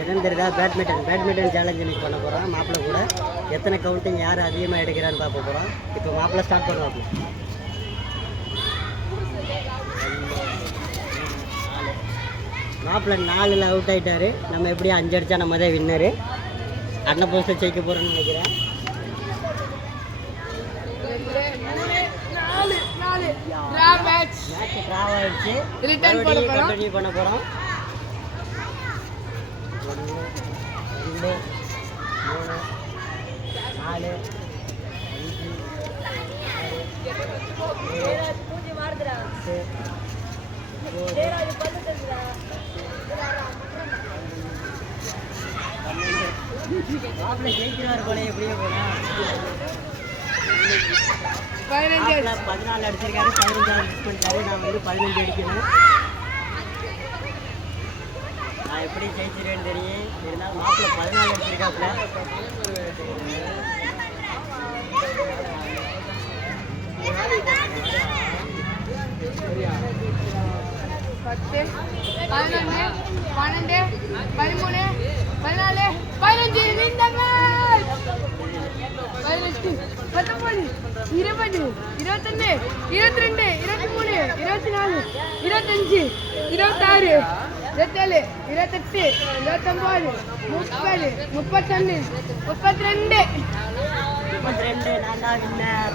என்னன்னு தெரியுதா? Badminton challenge இன்னைக்கு பண்ண போகிறோம். மாப்பிள்ளை கூட எத்தனை கவுண்டிங் யார் அதிகமாக எடுக்கிறான்னு பார்க்க போகிறோம். இப்போ மாப்பிள்ளை ஸ்டார்ட் பண்ணுவாங்க. மாப்பிள்ளை 4ல் அவுட் ஆகிட்டாரு. நம்ம எப்படியும் 5 அடித்தா நம்ம தான் வின்னரு. அண்ணன் போஸ்ட்டை ஜெயிக்க போகிறோன்னு நினைக்கிறேன். கண்டினியூ பண்ண போகிறோம். 1 2 3 4 5 ஜெயிக்கிறார் போல. எப்படியோ போனா 14 அடிச்சிருக்காரு. 15 மிஸ் பண்ணிட்டாரு. நான் வந்து 15 அடிக்கணும். நான் எப்படி ஜெயிச்சிருவேன்னு தெரியும். இருந்தாலும் மாப்பிள்ளை 14 அடிச்சிருக்காப்புல. 10 11 12 13 14 15 நின்றங்கள் 18 19 20 21 22 23 24 25 26 27 28 29 30 31 32 நான் தான் வின்னர்.